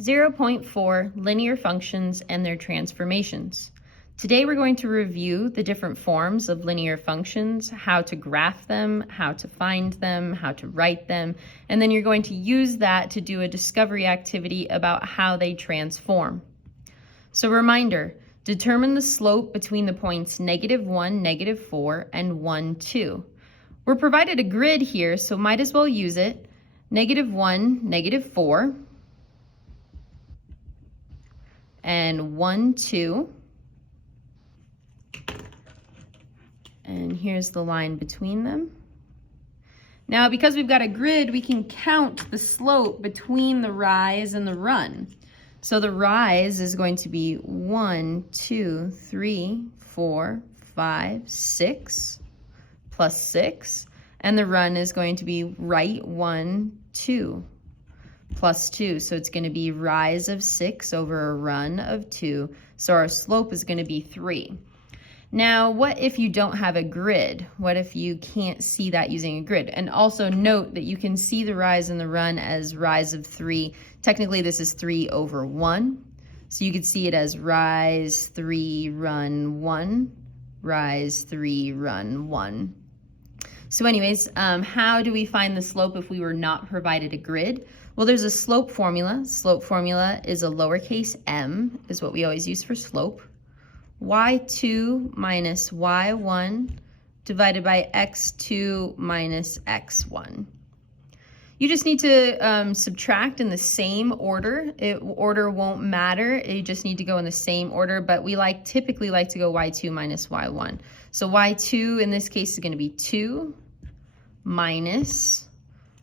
0.4 Linear functions and their transformations. Today we're going to review the different forms of linear functions, how to graph them, how to find them, how to write them, and then you're going to use that to do a discovery activity about how they transform. So reminder, determine the slope between the points -1, -4, and 1, 2. We're provided a grid here, so might as well use it. -1, -4, and 1, 2. And here's the line between them. Now, because we've got a grid, we can count the slope between the rise and the run. So the rise is going to be 1, 2, 3, 4, 5, 6, plus 6. And the run is going to be right 1, 2, plus 2. So it's going to be rise of 6 over a run of 2. So our slope is going to be 3. Now, what if you don't have a grid? What if you can't see that using a grid? And also note that you can see the rise and the run as rise of 3. Technically, this is 3 over 1. So you could see it as rise 3, run 1, rise 3, run 1. So anyways, how do we find the slope if we were not provided a grid? Well, there's a slope formula. Slope formula is a lowercase m, is what we always use for slope. y2 minus y1 divided by x2 minus x1. You just need to subtract in the same order. Order won't matter. You just need to go in the same order, but we typically like to go y2 minus y1. So y2 in this case is going to be 2 minus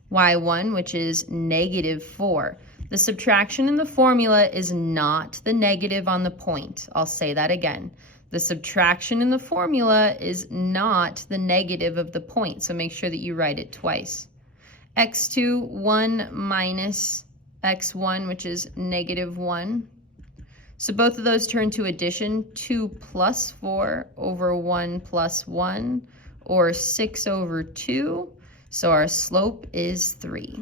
y1, which is -4. The subtraction in the formula is not the negative on the point. I'll say that again. The subtraction in the formula is not the negative of the point, so make sure that you write it twice. x2, 1 minus x1, which is -1. So both of those turn to addition, 2 plus 4 over 1 plus 1, or 6 over 2. So our slope is 3.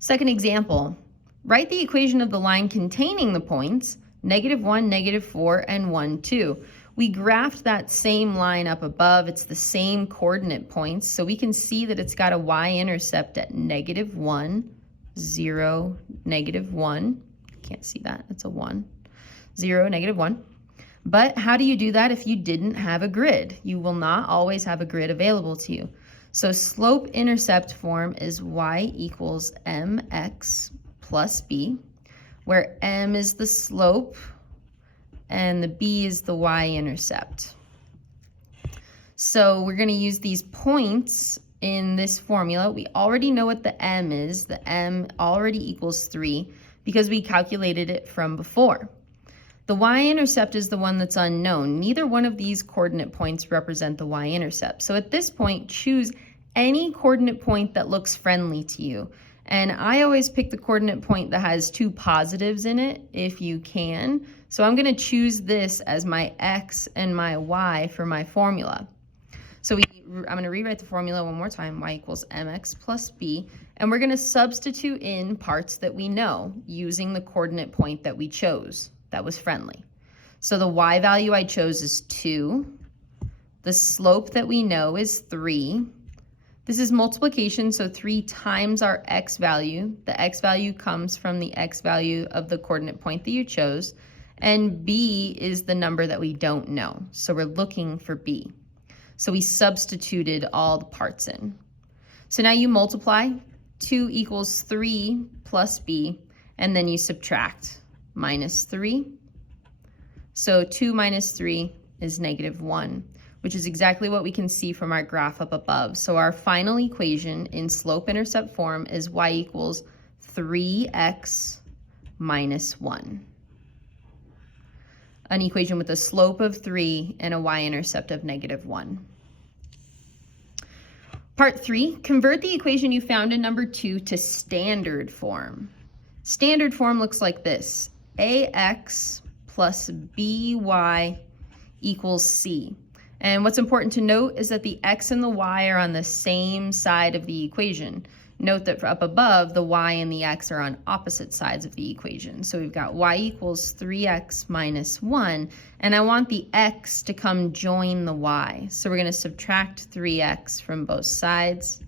Second example, write the equation of the line containing the points -1, -4, and 1, 2. We graphed that same line up above. It's the same coordinate points, so we can see that it's got a y-intercept at -1, 0, -1. Can't see that, it's a 1. 0, -1. But how do you do that if you didn't have a grid? You will not always have a grid available to you. So slope-intercept form is y equals mx plus b, where m is the slope and the b is the y-intercept. So we're going to use these points in this formula. We already know what the m is. The m already equals 3 because we calculated it from before. The y-intercept is the one that's unknown. Neither one of these coordinate points represent the y-intercept. So at this point, choose any coordinate point that looks friendly to you. And I always pick the coordinate point that has 2 positives in it, if you can. So I'm going to choose this as my x and my y for my formula. So I'm going to rewrite the formula one more time, y equals mx plus b, and we're going to substitute in parts that we know using the coordinate point that we chose. That was friendly. So the y value I chose is 2. The slope that we know is 3. This is multiplication, so 3 times our x value. The x value comes from the x value of the coordinate point that you chose. And b is the number that we don't know. So we're looking for b. So we substituted all the parts in. So now you multiply. 2 equals 3 plus b, and then you subtract. -3. So 2 minus 3 is -1, which is exactly what we can see from our graph up above. So our final equation in slope-intercept form is y equals 3x minus 1. An equation with a slope of 3 and a y-intercept of -1. Part 3, convert the equation you found in number 2 to standard form. Standard form looks like this. ax plus by equals c. And what's important to note is that the x and the y are on the same side of the equation. Note that up above, the y and the x are on opposite sides of the equation. So we've got y equals 3x minus 1, and I want the x to come join the y. So we're going to subtract 3x from both sides.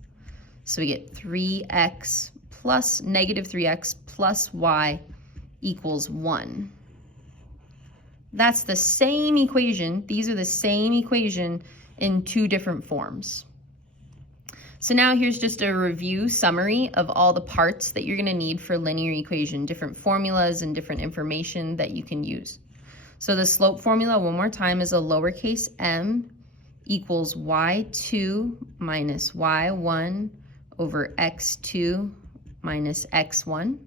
So we get 3x plus negative 3x plus y equals 1. That's the same equation. These are the same equation in two different forms. So now here's just a review summary of all the parts that you're going to need for linear equation, different formulas and different information that you can use. So the slope formula, one more time, is a lowercase m equals y2 minus y1 over x2 minus x1.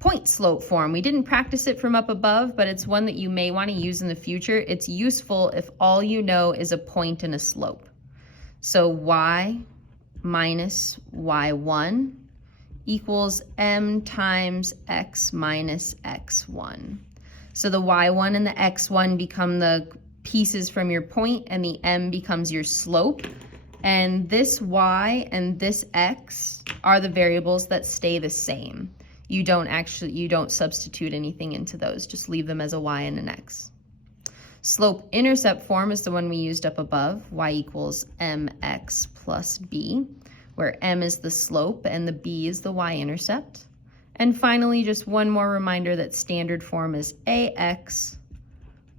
Point slope form, we didn't practice it from up above, but it's one that you may want to use in the future. It's useful if all you know is a point and a slope. So y minus y1 equals m times x minus x1. So the y1 and the x1 become the pieces from your point, and the m becomes your slope. And this y and this x are the variables that stay the same. You don't substitute anything into those, just leave them as a y and an x. Slope intercept form is the one we used up above, y equals mx plus b, where m is the slope and the b is the y-intercept. And finally, just one more reminder that standard form is ax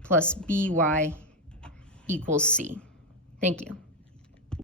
plus by equals c. Thank you.